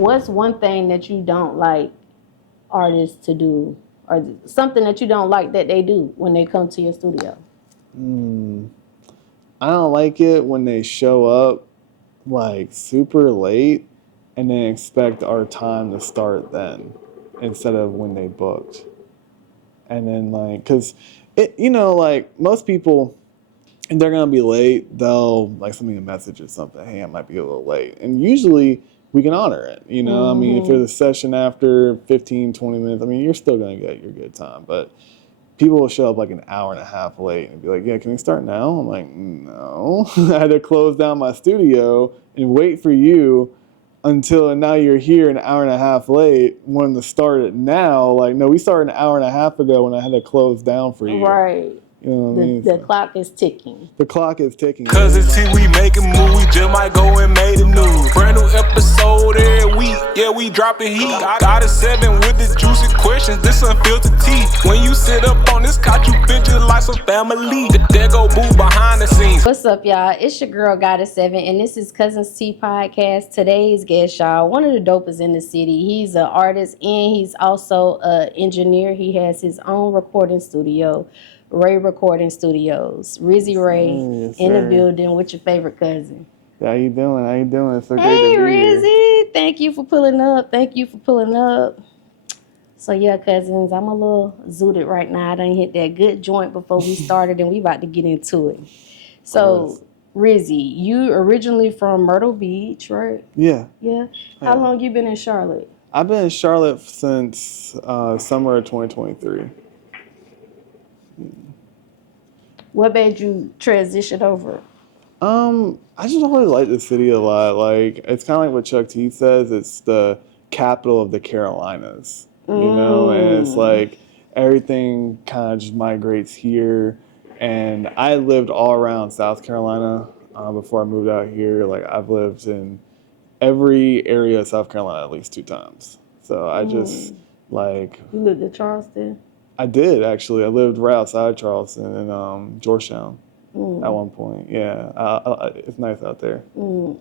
What's one thing that you don't like artists to do, or something that you don't like that they do when they come to your studio? I don't like it when they show up like super late and then expect our time to start then instead of when they booked. And then like, cause it, like most people, if they're gonna be late, they'll like send me a message or something. Hey, I might be a little late. And usually we can honor it. I mean, if there's a session after 15, 20 minutes, I mean, you're still gonna get your good time. But people will show up like an hour and a half late and be like, yeah, can we start now? I'm like, no. I had to close down my studio and wait for you until now you're here an hour and a half late wanting to start it now. Like, no, we started an hour and a half ago when I had to close down for you. Right. You know what I mean? The clock is ticking. The clock is ticking. Cuzn see we making moves, we just might go and make the news. Brand new episode every week, yeah, we dropping heat. Got a 7 with the juicy questions, this unfiltered tea. When you sit up on this couch, you feel just like some family. There go boo behind the scenes. What's up, y'all? It's your girl, Got7, and this is Cuzn Tea Podcast. Today's guest, y'all, one of the dopest in the city. He's an artist and he's also an engineer. He has his own recording studio, Ray Recording Studios. Rizzy Ray in the building with your favorite cousin. How you doing? How you doing? It's so great to Hey, be Rizzy. here. Thank you for pulling up. Thank you for pulling up. So, yeah, cousins, I'm a little zooted right now. I done hit that good joint before we started, and we about to get into it. So, Rizzy, you originally from Myrtle Beach, right? Yeah. Yeah. How long you been in Charlotte? I've been in Charlotte since summer of 2023. What made you transition over? I just always like the city a lot. Like, it's kind of like what Chuck T says. It's the capital of the Carolinas, and it's like everything kind of just migrates here. And I lived all around South Carolina before I moved out here. Like, I've lived in every area of South Carolina at least 2 times. So I just like. You lived in Charleston? I did, actually. I lived right outside Charleston in Georgetown at one point. Yeah, it's nice out there.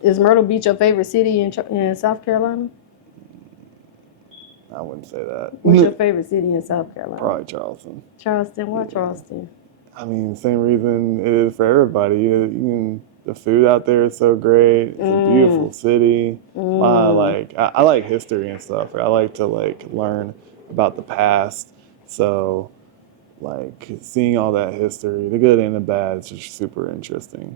Is Myrtle Beach your favorite city in South Carolina? I wouldn't say that. What's your favorite city in South Carolina? Probably Charleston. Charleston? Why Charleston? I mean, same reason it is for everybody. The food out there is so great. It's a beautiful city. I like history and stuff. I like to learn about the past. So, seeing all that history, the good and the bad, it's just super interesting.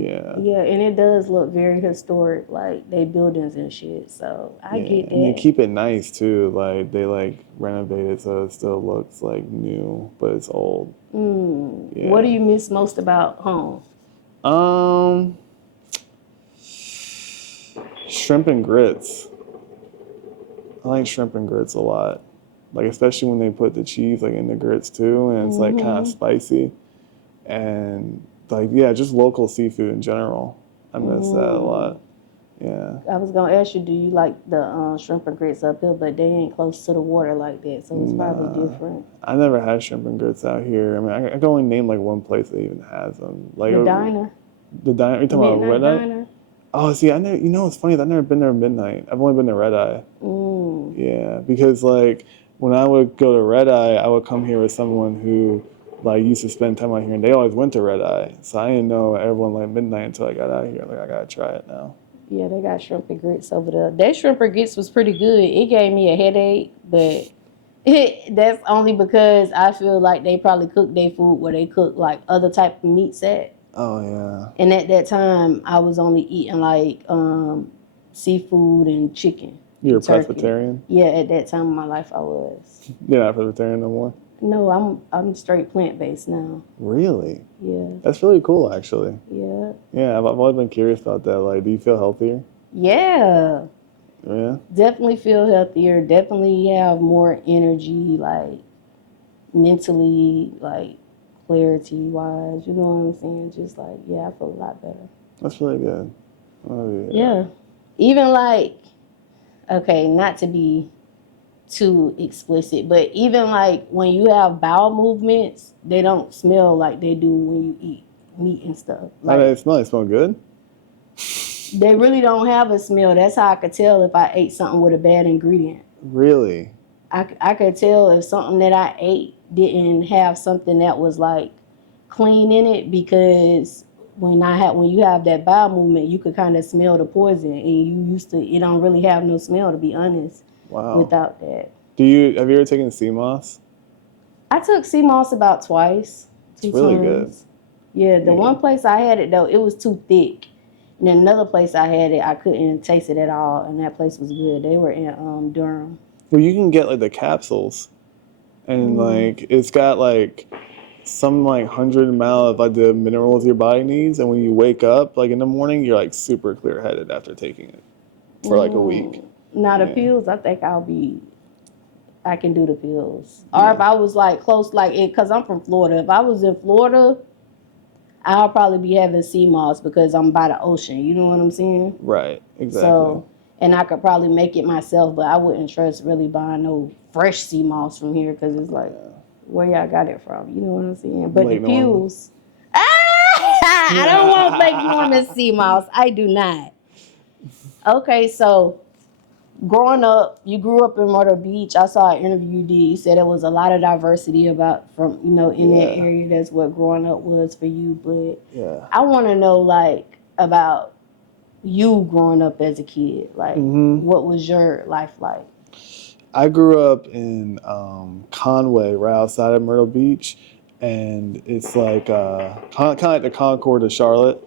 Yeah. Yeah, and it does look very historic, like they buildings and shit. So I get that. And they keep it nice too. Like they renovate it so it still looks like new, but it's old. Yeah. What do you miss most about home? Shrimp and grits. I like shrimp and grits a lot. Like, especially when they put the cheese in the grits too, and it's kind of spicy, and just local seafood in general. I miss that a lot. Yeah. I was gonna ask you, do you like the shrimp and grits up here? But they ain't close to the water like that, so it's probably different. I never had shrimp and grits out here. I mean, I can only name one place that even has them. The diner. The diner. You talking about Red Eye? Diner? Oh, see, I never. What's funny is I've never been there at midnight. I've only been to Red Eye. Yeah, because when I would go to Red Eye, I would come here with someone who used to spend time out here, and they always went to Red Eye. So I didn't know everyone midnight until I got out here. I gotta try it now. Yeah, they got shrimp and grits over there. That shrimp and grits was pretty good. It gave me a headache, but that's only because I feel like they probably cook their food where they cook other type of meats at. Oh yeah. And at that time, I was only eating seafood and chicken. You're a Presbyterian? Yeah, at that time in my life I was. You're not Presbyterian no more? No, I'm straight plant-based now. Really? Yeah. That's really cool, actually. Yeah. Yeah, I've always been curious about that. Do you feel healthier? Yeah. Yeah? Definitely feel healthier. Definitely have more energy, mentally, clarity-wise. You know what I'm saying? Just I feel a lot better. That's really good. Oh, yeah. Even okay, not to be too explicit, but even when you have bowel movements, they don't smell like they do when you eat meat and stuff. How do they smell? They smell good? They really don't have a smell. That's how I could tell if I ate something with a bad ingredient. Really? I could tell if something that I ate didn't have something that was like clean in it, because when you have that bowel movement, you could kind of smell the poison, and it don't really have no smell, to be honest. Wow. Without that. Have you ever taken sea moss? I took sea moss about twice. It's really good. Yeah, the one place I had it though, it was too thick. And then another place I had it, I couldn't taste it at all, and that place was good. They were in Durham. Well, you can get like the capsules, and like it's got like some like 100 amount of like the minerals your body needs, and when you wake up like in the morning, you're like super clear headed after taking it for like a week. Now the pills, I think I can do the pills. Or if I was like close, like it, because I'm from Florida. If I was in Florida, I'll probably be having sea moss because I'm by the ocean. You know what I'm saying? Right, exactly. So, and I could probably make it myself, but I wouldn't trust really buying no fresh sea moss from here, because it's like, where y'all got it from? You know what I'm saying? But the pills, I don't want Lake Norman sea moss. I do not. Okay, so growing up, you grew up in Myrtle Beach. I saw an interview you did. You said there was a lot of diversity in that area. That's what growing up was for you. But I want to know like about you growing up as a kid. Like, what was your life like? I grew up in Conway, right outside of Myrtle Beach, and it's like kind of like the Concord of Charlotte.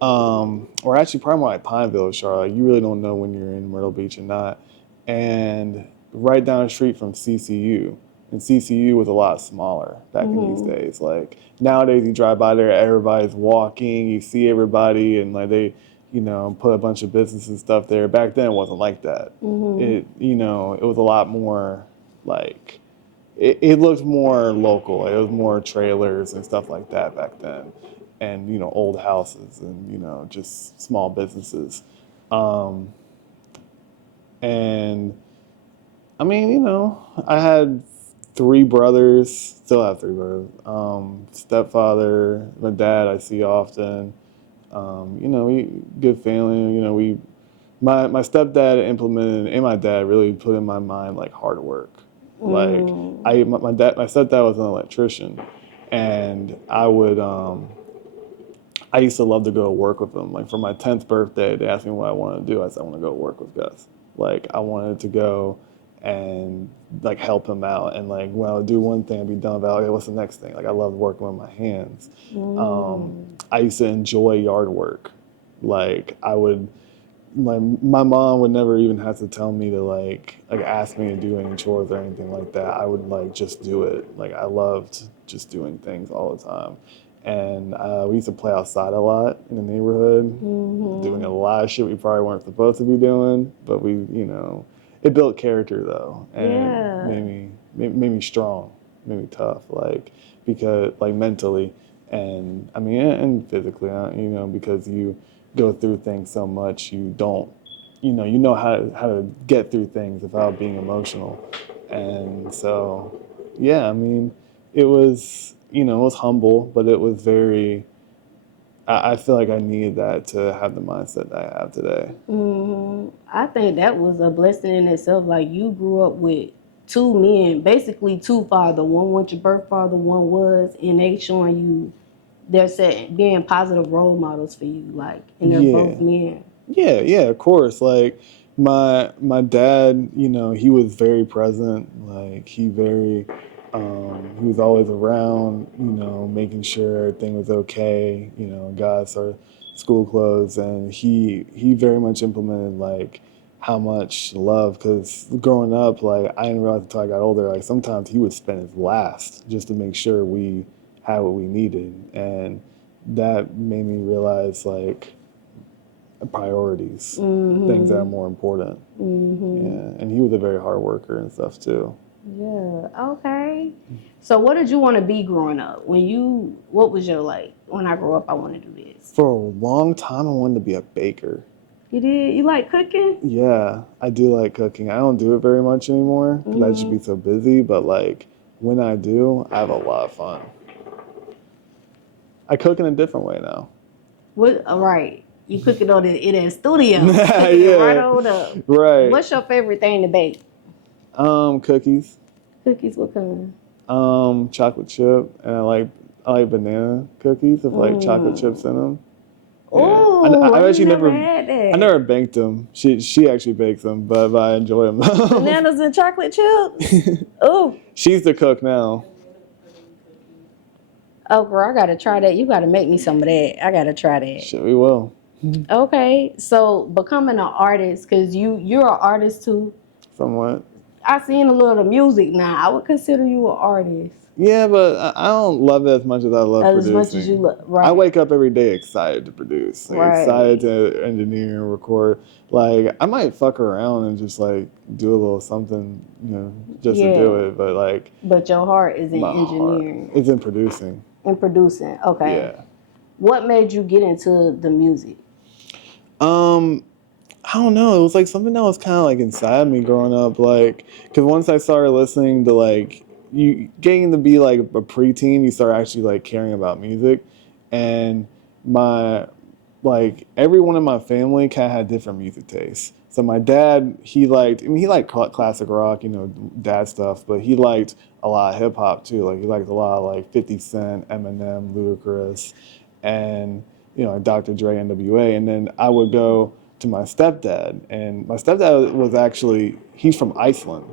Or actually probably more like Pineville, Charlotte. You really don't know when you're in Myrtle Beach or not. And right down the street from CCU. And CCU was a lot smaller back in these days. Like nowadays you drive by there, everybody's walking, you see everybody, and like they, put a bunch of business and stuff there. Back then it wasn't like that. It was a lot more like, it looked more local. It was more trailers and stuff like that back then. And, old houses and, just small businesses. And I mean, I had 3 brothers, still have 3 brothers. Stepfather, my dad I see often. We good family. My stepdad implemented, and my dad really put in my mind like hard work. Like my stepdad was an electrician, and I used to love to go to work with him. Like for my 10th birthday, they asked me what I wanted to do. I said, I want to go work with Gus. Like I wanted to go and like help him out. And like when I would do one thing, I'd be done about, okay, what's the next thing? Like I loved working with my hands. I used to enjoy yard work. Like my mom would never even have to tell me to like ask me to do any chores or anything like that. I would like just do it. Like I loved just doing things all the time. And we used to play outside a lot in the neighborhood, doing a lot of shit we probably weren't supposed to be doing. But we, it built character though, and made me strong, made me tough, like because like mentally, and I mean and physically, because you go through things so much, you don't, you know how to get through things without being emotional, and so I mean it was. It was humble, but it was very, I feel like I needed that to have the mindset that I have today. I think that was a blessing in itself. Like you grew up with 2 men, basically 2 fathers. One was your birth father, one was, and they showing you, they're being positive role models for you. Like, and they're both men. Yeah, of course. Like my dad, he was very present. Like he was always around, making sure everything was okay, got us our school clothes, and he very much implemented like how much love, because growing up, like I didn't realize until I got older, like sometimes he would spend his last just to make sure we had what we needed, and that made me realize like priorities, things that are more important. Yeah, and he was a very hard worker and stuff too. Yeah. Okay. So what did you want to be growing up? What was your like, when I grow up, I want to do this? For a long time, I wanted to be a baker. You did? You like cooking? Yeah, I do like cooking. I don't do it very much anymore because I just be so busy. But like when I do, I have a lot of fun. I cook in a different way now. What? Right. You cook it on in that studio. Cooking Yeah. it right on up. Right. What's your favorite thing to bake? Cookies. Cookies, what kind? Chocolate chip, and I like banana cookies with like chocolate chips in them. Yeah. Ooh, I've actually never had that. I never baked them. She actually bakes them, but I enjoy them. Bananas and chocolate chips. Ooh. She's the cook now. Oh, girl, I gotta try that. You gotta make me some of that. I gotta try that. Shit, we will. Okay, so becoming an artist, cause you're an artist too. Somewhat. I seen a little of the music now. I would consider you an artist. Yeah, but I don't love it as much as I love producing. As much as you love, right? I wake up every day excited to produce, like, Right. excited to engineer and record. Like, I might fuck around and just like do a little something, you know, just to do it. But like, but your heart is in my engineering. heart is in producing. In producing, okay. Yeah. What made you get into the music? I don't know. It was like something that was kind of like inside me growing up. Like, because once I started listening to like you getting to be like a preteen, you start actually like caring about music, and my like everyone in my family kind of had different music tastes. So my dad, he liked classic rock, you know, dad stuff, but he liked a lot of hip hop too. Like he liked a lot of like 50 Cent, Eminem, Ludacris, and you know, Dr. Dre, NWA. And then I would go to my stepdad, and my stepdad was actually, he's from Iceland.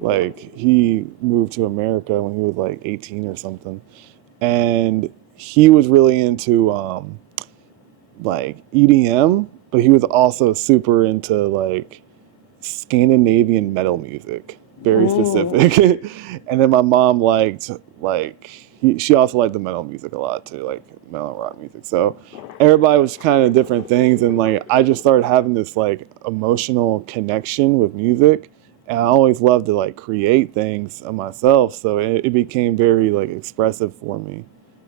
Like he moved to America when he was like 18 or something, and he was really into like EDM, but he was also super into like Scandinavian metal music, very specific. And then my mom liked she also liked the metal music a lot too, like metal and rock music. So everybody was kind of different things, and like I just started having this like emotional connection with music, and I always loved to like create things of myself. So it became very like expressive for me,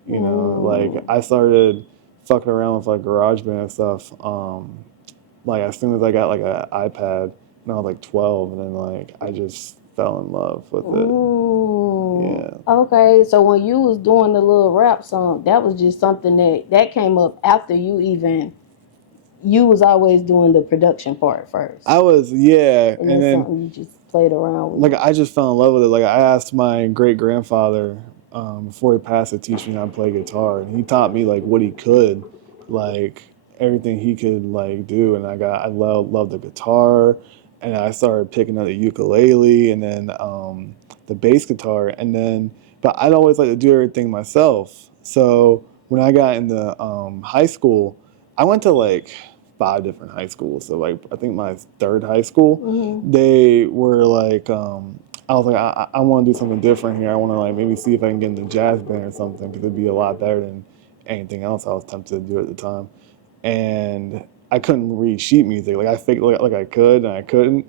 you know. Like I started fucking around with like GarageBand and stuff. Like as soon as I got like an iPad, and I was like 12, and then like I just fell in love with it. Yeah. Okay, so when you was doing the little rap song, that was just something that came up after you was always doing the production part first. I was, yeah, and then something you just played around with. Like I just fell in love with it. Like I asked my great grandfather before he passed to teach me how to play guitar, and he taught me like what he could, like everything he could like do, and I loved the guitar, and I started picking up the ukulele, and then the bass guitar, and then but I'd always like to do everything myself. So when I got into high school, I went to like 5 different high schools. So like I think my third high school, they were like I was like I want to do something different here. I want to like maybe see if I can get into jazz band or something, because it'd be a lot better than anything else I was tempted to do at the time. And I couldn't read sheet music. Like I figured like I could, and I couldn't.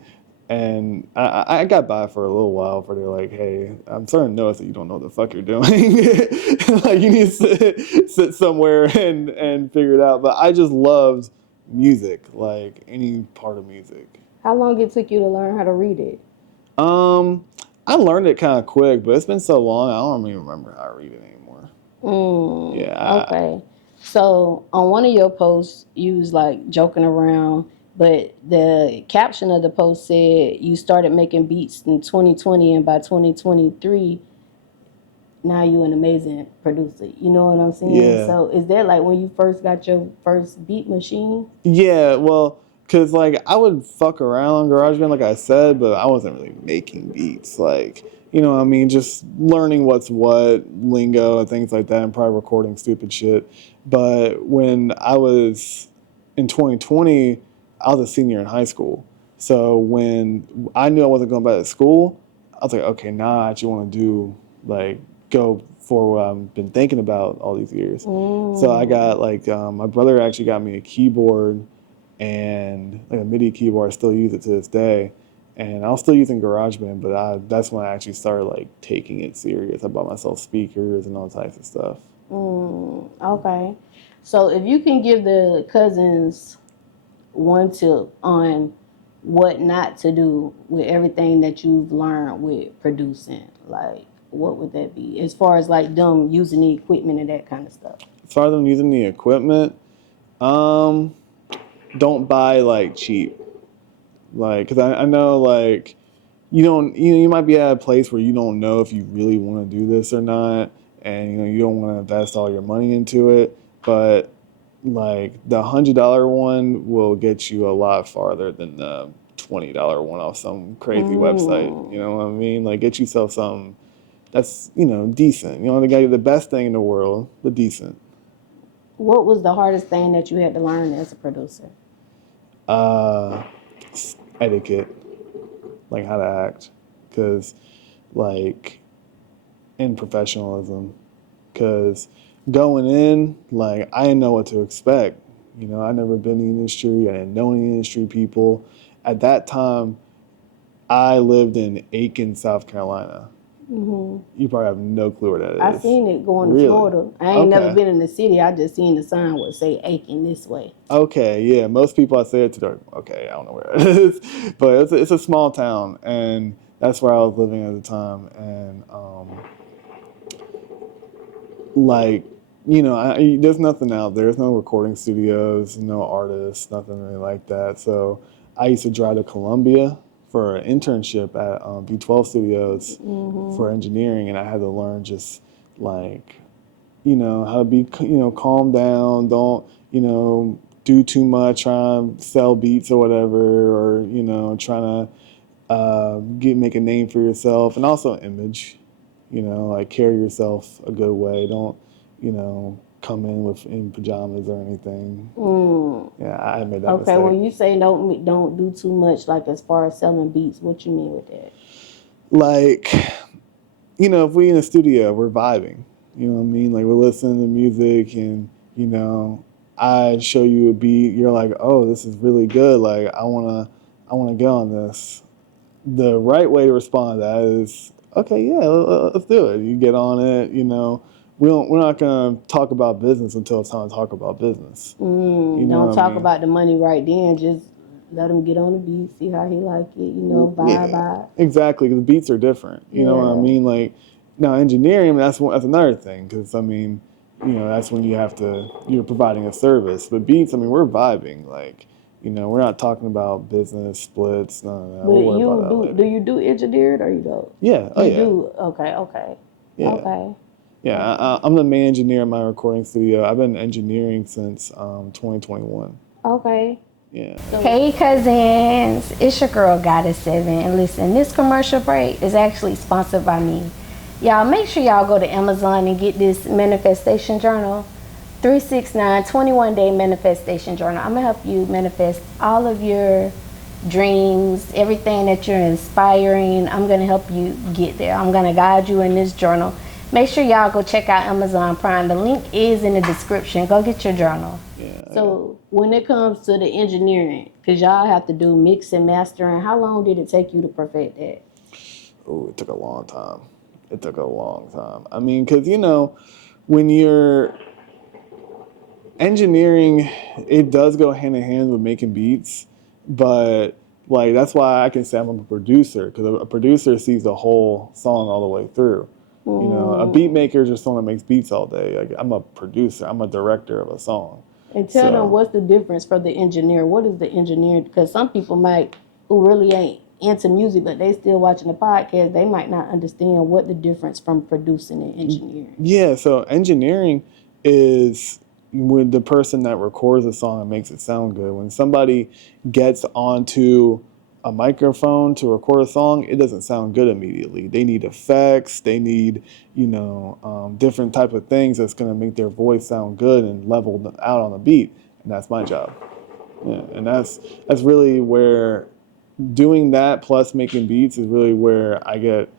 And I got by for a little while, for they're like, hey, I'm starting to notice that you don't know what the fuck you're doing. Like you need to sit somewhere and figure it out. But I just loved music, like any part of music. How long it took you to learn how to read it? I learned it kind of quick, but it's been so long, I don't even remember how to read it anymore. Yeah. Okay. So on one of your posts, you was like joking around, but the caption of the post said you started making beats in 2020, and by 2023, now you an amazing producer. You know what I'm saying? Yeah. So is that like when you first got your first beat machine? Yeah, well, because like I would fuck around on GarageBand, like I said, but I wasn't really making beats. Like, you know what I mean? Just learning what's what, lingo and things like that, and probably recording stupid shit. But when I was in 2020, I was a senior in high school. So when I knew I wasn't going back to school, I was like, okay, now I actually want to do like go for what I've been thinking about all these years. So I got like my brother actually got me a keyboard, and like a MIDI keyboard. I still use it to this day, and I'm still using GarageBand. But that's when I actually started like taking it serious. I bought myself speakers and all types of stuff. Okay, so if you can give the cousins one tip on what not to do with everything that you've learned with producing, like what would that be? As far as like them using the equipment and that kind of stuff. As far as them using the equipment, don't buy like cheap. Like, cause I know like you might be at a place where you don't know if you really want to do this or not, and you don't want to invest all your money into it. But like the $100 one will get you a lot farther than the $20 one off some crazy website. You know what I mean? Like get yourself something that's decent. You don't get the best thing in the world, but decent. What was the hardest thing that you had to learn as a producer? Etiquette, like how to act, because like in professionalism, because going in, like I didn't know what to expect. I never been in the industry. I didn't know any industry people. At that time, I lived in Aiken, South Carolina. You probably have no clue where that is. I seen it going to Florida. I ain't never been in the city. I just seen the sign would say Aiken this way. Okay, yeah. Most people I say it to, they're okay, I don't know where it is. But it's a small town, and that's where I was living at the time. And there's nothing out there. There's no recording studios, no artists, nothing really like that. So I used to drive to Columbia for an internship at B12 Studios for engineering, and I had to learn just like, how to be, calm down, don't, do too much, try and sell beats or whatever, or, trying to make a name for yourself, and also image, like carry yourself a good way. Don't, come in pajamas or anything. Yeah, I made that mistake. Okay, when you say don't do too much, like as far as selling beats, what you mean with that? Like, if we in a studio, we're vibing. You know what I mean? Like we're listening to music, and I show you a beat. You're like, oh, this is really good. Like I wanna get on this. The right way to respond to that is, okay, yeah, let's do it. You get on it. We're not gonna talk about business until it's time to talk about business. Don't talk about the money right then. Just let him get on the beat, see how he like it. Vibe by. Exactly, because beats are different. You know what I mean? Like now, engineering, that's another thing. Because that's when you're providing a service. But beats, we're vibing. Like we're not talking about business splits. None of that. But do you do engineering or you don't? Yeah. Oh, you do. Okay. Yeah. Okay. Yeah, I'm the main engineer in my recording studio. I've been engineering since 2021. Okay. Yeah. Hey cousins, it's your girl Goddess7, and listen, this commercial break is actually sponsored by me. Y'all make sure y'all go to Amazon and get this manifestation journal, 369 21-day manifestation journal. I'm gonna help you manifest all of your dreams, everything that you're inspiring. I'm gonna help you get there. I'm gonna guide you in this journal. Make sure y'all go check out Amazon Prime. The link is in the description. Go get your journal. Yeah. So when it comes to the engineering, because y'all have to do mix and mastering, how long did it take you to perfect that? Oh, it took a long time. Because, when you're engineering, it does go hand in hand with making beats. But, like, that's why I can say I'm a producer, because a producer sees the whole song all the way through. A beat maker is just someone that makes beats all day. Like, I'm a producer. I'm a director of a song. And tell them what's the difference for the engineer. What is the engineer? Because some people who really ain't into music, but they still watching the podcast, they might not understand what the difference from producing and engineering. Yeah, so engineering is when the person that records a song and makes it sound good. When somebody gets onto a microphone to record a song, it doesn't sound good immediately. They need effects. They need, different type of things that's going to make their voice sound good and leveled out on the beat. And that's my job. Yeah, and that's really where doing that plus making beats is really where I get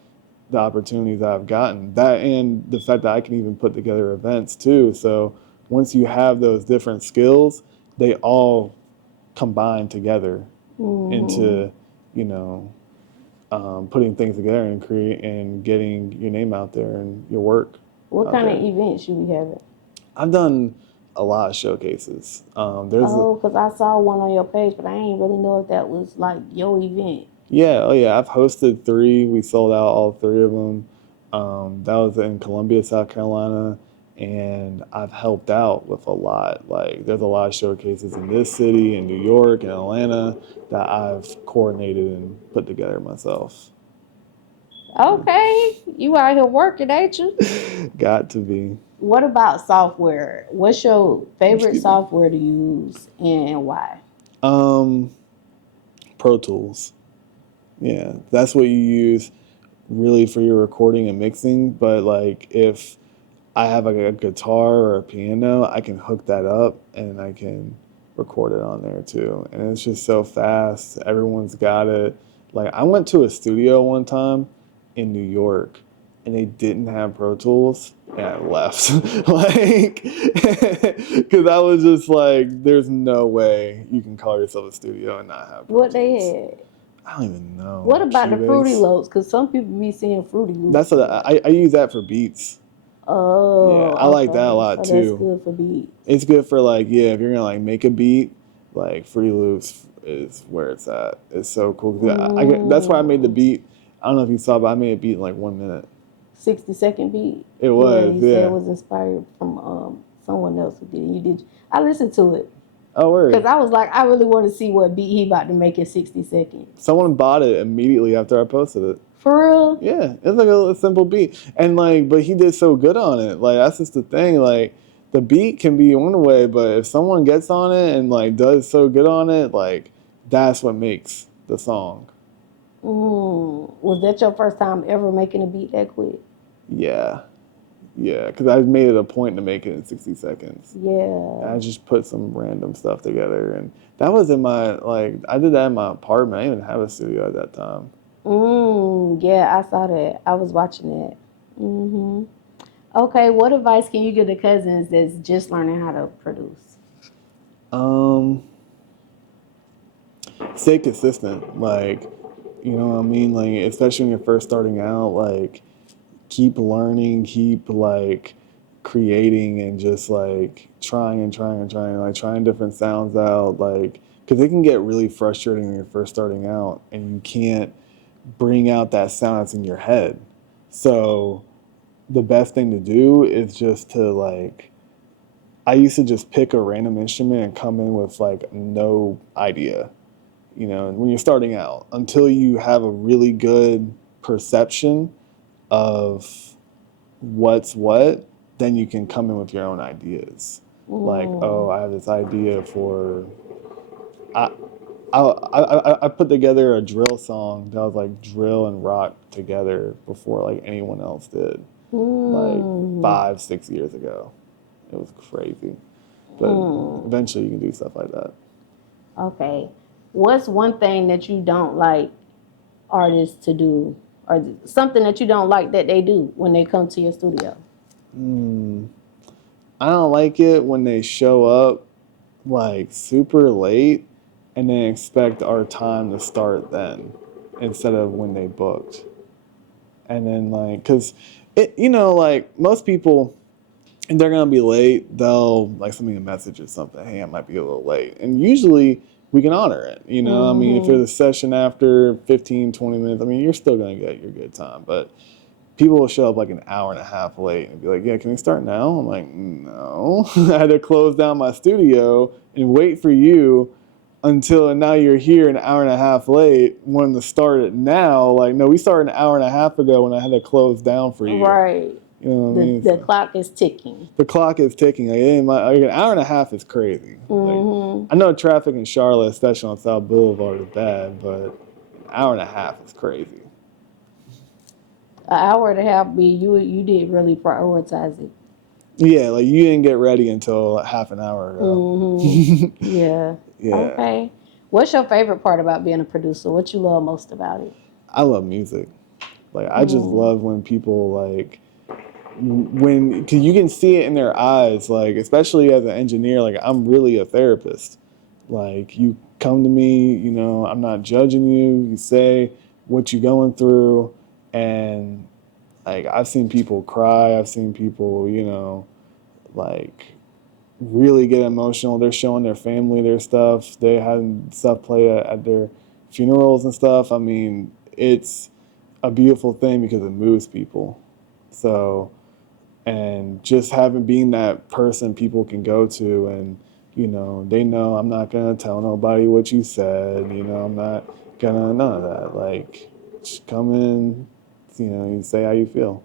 the opportunities that I've gotten. That and the fact that I can even put together events too. So once you have those different skills, they all combine together into, putting things together and getting your name out there and your work. What kind of events you be having? I've done a lot of showcases. Because I saw one on your page, but I ain't really know if that was like your event. Yeah, I've hosted 3. We sold out all 3 of them. That was in Columbia, South Carolina, and I've helped out with a lot. Like there's a lot of showcases in this city, in New York, and Atlanta that I've coordinated and put together myself. Okay, you out here working, ain't you? Got to be. What about software? What's your favorite Excuse me. software to use and why? Um, Pro Tools. Yeah, that's what you use really for your recording and mixing. But like if I have like a guitar or a piano, I can hook that up and I can record it on there too. And it's just so fast. Everyone's got it. Like I went to a studio one time in New York and they didn't have Pro Tools and I left. Like, because I was just like, there's no way you can call yourself a studio and not have Pro What they Tools. had? I don't even know. What about the Fruity Cubase. Loops? Because some people be seeing Fruity Loops. That's what I use that for beats. Oh, Yeah, I like that a okay. lot So that's too. good for beats. It's good for like, yeah, if you're gonna like make a beat, like Fruity Loops is where it's at. It's so cool. 'Cause that's why I made the beat. I don't know if you saw, but I made a beat in like 1 minute. 60-second beat. It Yeah, was, you said yeah. it was inspired from someone else who did it. You did. I listened to it Oh, word. because I was like, I really want to see what beat he about to make in 60 seconds. Someone bought it immediately after I posted it. For real? Yeah, it's like a simple beat, and like, but he did so good on it. Like that's just the thing. Like the beat can be one way, but if someone gets on it and like does so good on it, like that's what makes the song. Was that your first time ever making a beat that quick? Yeah, yeah, because I made it a point to make it in 60 seconds. Yeah. I just put some random stuff together, and that was in my like I did that in my apartment. I didn't even have a studio at that time. Yeah, I saw that. I was watching that. Okay, what advice can you give to cousins that's just learning how to produce? Um, Stay consistent. Like, you know what I mean? Like, especially when you're first starting out, like, keep learning, keep like creating and just like trying and trying and trying, like trying different sounds out. Like, because it can get really frustrating when you're first starting out and you can't bring out that sound that's in your head. So, the best thing to do is just to like, I used to just pick a random instrument and come in with like no idea, you know, when you're starting out, until you have a really good perception of what's what, then you can come in with your own ideas. Like, oh, I have this idea for, I, I put together a drill song that was like drill and rock together before like anyone else did, like 5-6 years ago. It was crazy, but eventually you can do stuff like that. Okay. What's one thing that you don't like artists to do, or something that you don't like that they do when they come to your studio? I don't like it when they show up like super late and then expect our time to start then instead of when they booked. And then like, cause it, you know, like most people, if they're gonna be late, they'll like send me a message or something. Hey, I might be a little late. And usually we can honor it. You know, I mean, if there's a session after 15, 20 minutes, I mean, you're still gonna get your good time. But people will show up like an hour and a half late and be like, yeah, can we start now? I'm like, no. I had to close down my studio and wait for you until now you're here an hour and a half late, wanting to start it now. Like, no, we started an hour and a half ago when I had to close down for you. Right. You know what I mean? The clock is ticking. The clock is ticking. Like an hour and a half is crazy. Like, I know traffic in Charlotte, especially on South Boulevard, is bad, but an hour and a half is crazy. An hour and a half, you did really prioritize it. Yeah, like you didn't get ready until half an hour ago. Yeah. Yeah. Okay. What's your favorite part about being a producer? What you love most about it? I love music. Like I just love when people like cause you can see it in their eyes, like especially as an engineer, like I'm really a therapist. Like you come to me, you know, I'm not judging you. You say what you're going through, and like I've seen people cry. I've seen people, you know, like really get emotional. They're showing their family their stuff. They had stuff play at their funerals and stuff. I mean, it's a beautiful thing because it moves people. So And just being that person people can go to, and you know, they know I'm not gonna tell nobody what you said. You know, I'm not gonna none of that. Like, just come in, you know, you say how you feel.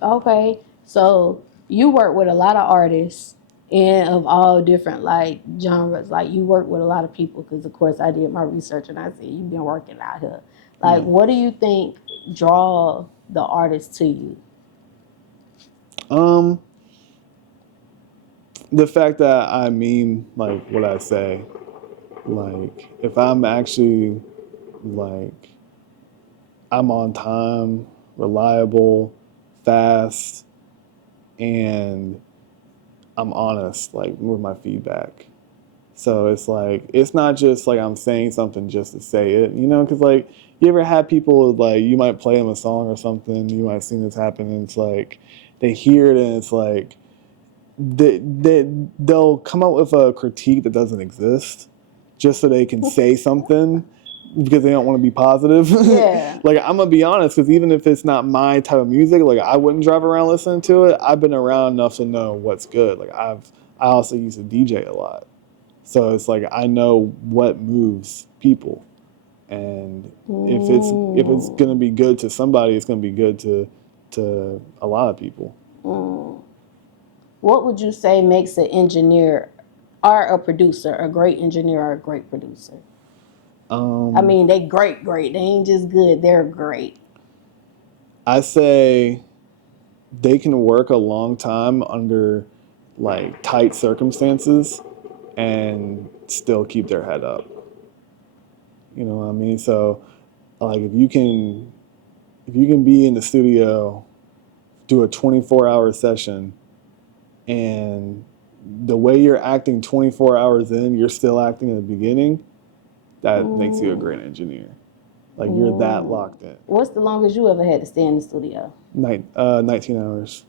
Okay, so you work with a lot of artists and of all different like genres. Like you work with a lot of people because, of course, I did my research and I said you've been working out here. Like, what do you think draw the artists to you? The fact that I mean like what I say. Like, if I'm actually like I'm on time, reliable, fast, and I'm honest, like with my feedback. So it's like, it's not just like I'm saying something just to say it, you know, because like you ever had people like you might play them a song or something, you might have seen this happen, and it's like they hear it and it's like they'll come up with a critique that doesn't exist just so they can say something because they don't want to be positive. Yeah. Like, I'm gonna be honest, because even if it's not my type of music, like I wouldn't drive around listening to it. I've been around enough to know what's good. Like I also used to DJ a lot, so it's like I know what moves people, and if it's gonna be good to somebody, it's gonna be good to a lot of people. What would you say makes an engineer or a producer a great engineer or a great producer? I mean, they great. They ain't just good. They're great. I say they can work a long time under like tight circumstances and still keep their head up. You know what I mean? So like if you can be in the studio, do a 24-hour session, and the way you're acting 24 hours in, you're still acting in the beginning, that makes you a great engineer. Like you're that locked in. What's the longest you ever had to stay in the studio? 19 hours.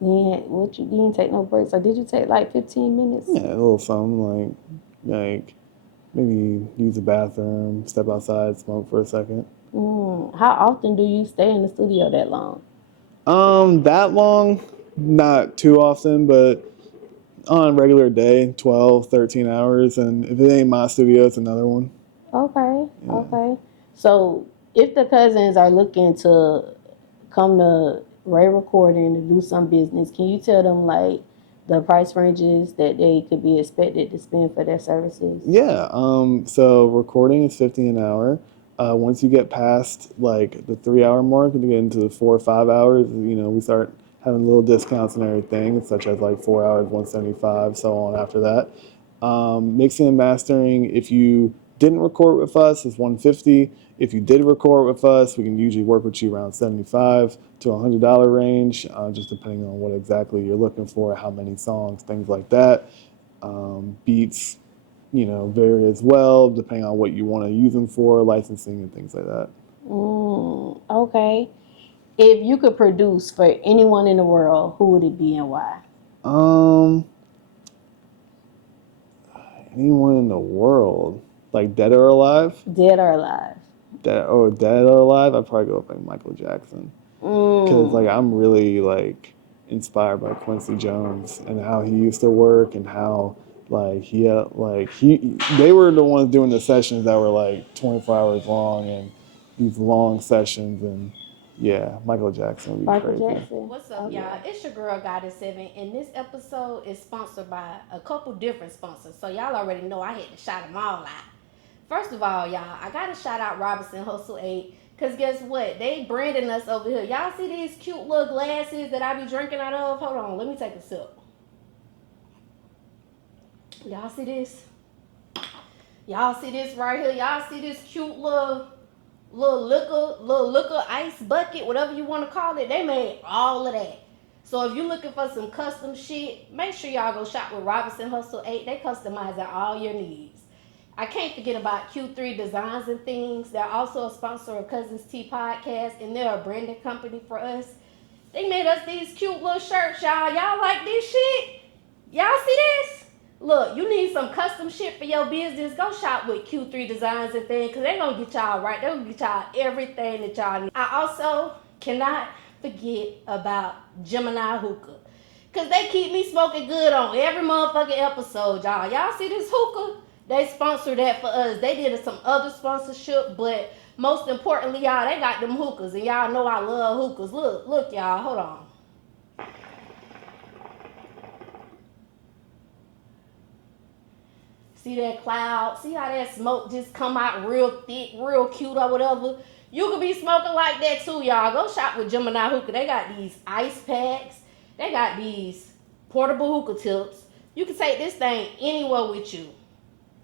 You didn't take no breaks, or did you take like 15 minutes? Yeah, a little something like maybe use the bathroom, step outside, smoke for a second. How often do you stay in the studio that long? That long, not too often, but on a regular day, 12, 13 hours. And if it ain't my studio, it's another one. Okay, yeah. Okay. So if the Cuzns are looking to come to Ray Recording to do some business, can you tell them like the price ranges that they could be expected to spend for their services? Yeah. So recording is $50 an hour. Once you get past like the 3-hour mark and you get into the 4 or 5 hours, you know, we start having little discounts and everything, such as like 4 hours, 175, so on after that. Mixing and mastering, if you didn't record with us, is $150. If you did record with us, we can usually work with you around $75 to $100 range, just depending on what exactly you're looking for, how many songs, things like that. Beats, you know, vary as well, depending on what you want to use them for, licensing and things like that. Okay. If you could produce for anyone in the world, who would it be and why? Anyone in the world, like dead or alive? Dead or alive. Dead or alive? I'd probably go with like Michael Jackson, because like I'm really like inspired by Quincy Jones and how he used to work, and how like they were the ones doing the sessions that were like 24 hours long and these long sessions, and yeah, Michael Jackson would be Michael crazy. Jackson. What's up, y'all? It's your girl Goddess 7, and this episode is sponsored by a couple different sponsors. So y'all already know I had to shout them all out. First of all, y'all, I gotta shout out Robinson Hustle 8. Cause guess what? They branding us over here. Y'all see these cute little glasses that I be drinking out of? Hold on, let me take a sip. Y'all see this? Y'all see this right here? Y'all see this cute little liquor ice bucket, whatever you want to call it? They made all of that. So if you're looking for some custom shit, make sure y'all go shop with Robinson Hustle 8. They customizing all your needs. I can't forget about Q3 Designs and Things. They're also a sponsor of Cousins T Podcast, and they're a branding company for us. They made us these cute little shirts, y'all. Y'all like this shit? Y'all see this? Look, you need some custom shit for your business, go shop with Q3 Designs and Things, because they're going to get y'all right. They're going to get y'all everything that y'all need. I also cannot forget about Gemini Hookah. Cause they keep me smoking good on every motherfucking episode, y'all. Y'all see this hookah? They sponsored that for us. They did some other sponsorship, but most importantly, y'all, they got them hookahs. And y'all know I love hookahs. Look, y'all, hold on. See that cloud? See how that smoke just come out real thick, real cute or whatever? You could be smoking like that too, y'all. Go shop with Gemini Hookah. They got these ice packs. They got these portable hookah tips. You can take this thing anywhere with you.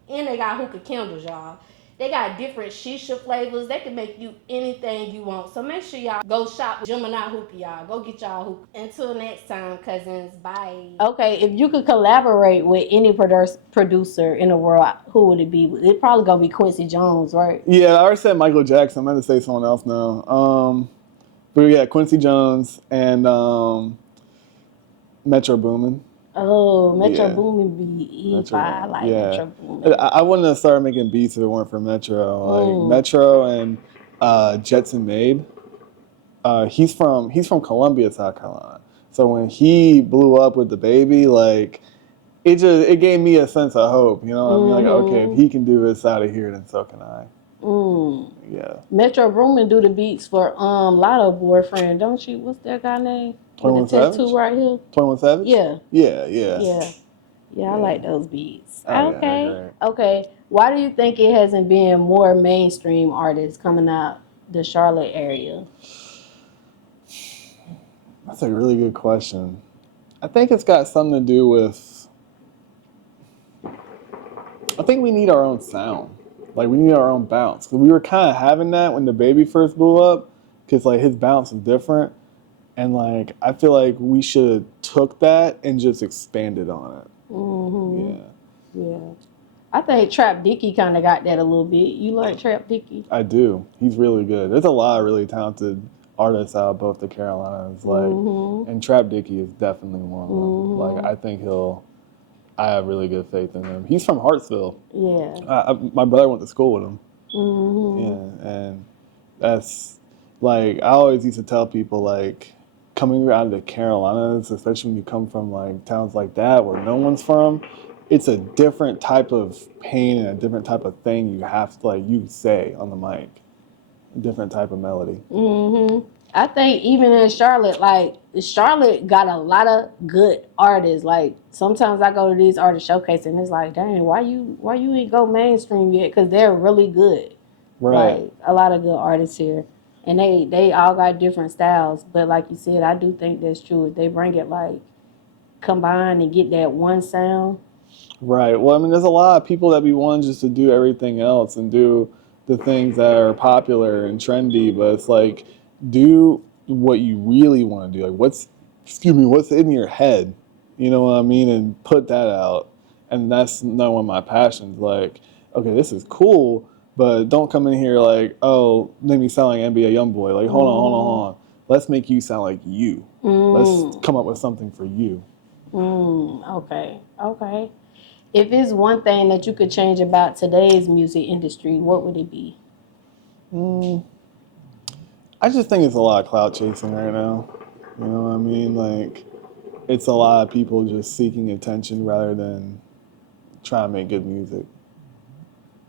And they got hookah candles, y'all. They got different shisha flavors. They can make you anything you want. So make sure y'all go shop with Gemini Hookah, y'all. Go get y'all hookah. Until next time, cousins. Bye. Okay, if you could collaborate with any producer in the world, who would it be? It probably gonna be Quincy Jones, right? Yeah, I already said Michael Jackson. I'm going to say someone else now. But yeah, Quincy Jones and Metro Boomin. Oh, Metro Boomin be E5. I like Metro Boomin. I wouldn't have started making beats if it weren't for Metro. Like Metro and Jetson Made. He's from Columbia, South Carolina. So when he blew up with the baby, like it gave me a sense of hope. You know what I mean? Like, okay, if he can do this out of here, then so can I. Yeah. Metro Boomin do the beats for Lotto Boyfriend, don't you? What's that guy name? 21 Savage? Tattoo right here. 21 Savage? Yeah. Yeah, I like those beats. Oh, okay. Yeah, okay. Why do you think it hasn't been more mainstream artists coming out the Charlotte area? That's a really good question. I think it's got something to do with, I think we need our own sound. Like, we need our own bounce. We were kind of having that when the baby first blew up, because, like, his bounce is different. And, like, I feel like we should have took that and just expanded on it. Yeah. I think Trap Dicky kind of got that a little bit. You like Trap Dicky? I do. He's really good. There's a lot of really talented artists out of both the Carolinas. Like, and Trap Dicky is definitely one of them. Like, I think I have really good faith in him. He's from Hartsville. Yeah. My brother went to school with him. Yeah, and that's, like, I always used to tell people, like, coming out of the Carolinas, especially when you come from, like, towns like that where no one's from, it's a different type of pain and a different type of thing you have to, like, you say on the mic. A different type of melody. I think even in Charlotte, like, Charlotte got a lot of good artists. Like, sometimes I go to these artist showcases and it's like, dang, why you ain't go mainstream yet? Because they're really good. Right. Like, a lot of good artists here. And they all got different styles. But like you said, I do think that's true. If they bring it, like, combined and get that one sound. Right. Well, I mean, there's a lot of people that be wanting just to do everything else and do the things that are popular and trendy, but it's like, do what you really want to do. Like, what's in your head? You know what I mean? And put that out. And that's not one of my passions. Like, okay, this is cool, but don't come in here like, oh, make me sound like NBA Youngboy. Like, hold on. Let's make you sound like you. Let's come up with something for you. Okay. If it's one thing that you could change about today's music industry, what would it be? I just think it's a lot of clout chasing right now. You know what I mean? Like, it's a lot of people just seeking attention rather than trying to make good music.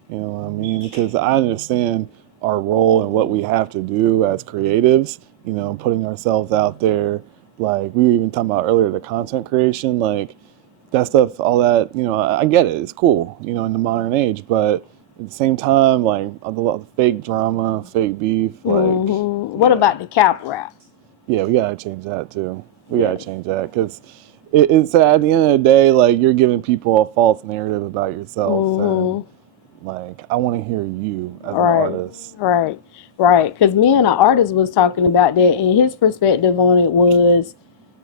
You know what I mean? Because I understand our role and what we have to do as creatives, you know, putting ourselves out there. Like, we were even talking about earlier, the content creation, like, that stuff, all that, you know, I get it. It's cool, you know, in the modern age. But at the same time, like, a lot of fake drama, fake beef, like... What about the cap rap? Yeah, we got to change that, too. We got to change that. Because it's at the end of the day, like, you're giving people a false narrative about yourself. And, like, I want to hear you as an artist. Right. Because me and an artist was talking about that, and his perspective on it was,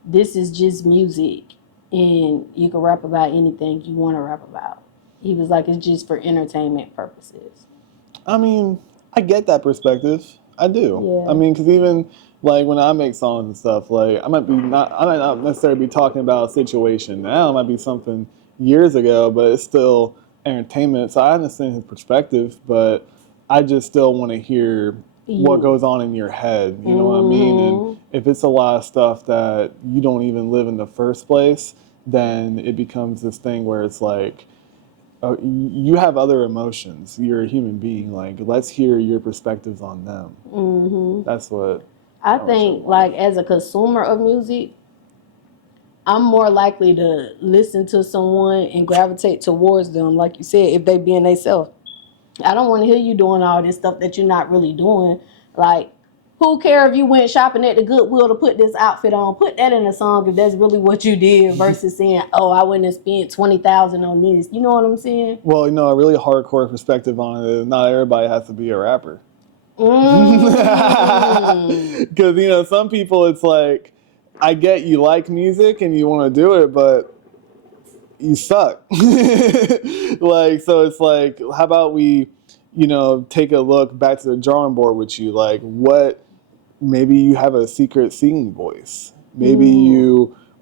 this is just music. And you can rap about anything you want to rap about. He was like, it's just for entertainment purposes. I mean, I get that perspective. I do. Yeah. I mean, because even, like, when I make songs and stuff, like, I might not necessarily be talking about a situation now. It might be something years ago, but it's still entertainment. So I understand his perspective, but I just still want to hear what goes on in your head. You know what I mean? If it's a lot of stuff that you don't even live in the first place, then it becomes this thing where it's like, you have other emotions. You're a human being. Like, let's hear your perspectives on them. That's what I think, like, as a consumer of music, I'm more likely to listen to someone and gravitate towards them, like you said, if they being themselves. I don't want to hear you doing all this stuff that you're not really doing. Like, who care if you went shopping at the Goodwill to put this outfit on? Put that in a song if that's really what you did, versus saying, "Oh, I went and spent 20,000 on this." You know what I'm saying? Well, a really hardcore perspective on it is not everybody has to be a rapper. Because some people, it's like, I get you like music and you want to do it, but you suck. Like, so it's like, how about we, take a look back to the drawing board with you? Like, maybe you have a secret singing voice. Maybe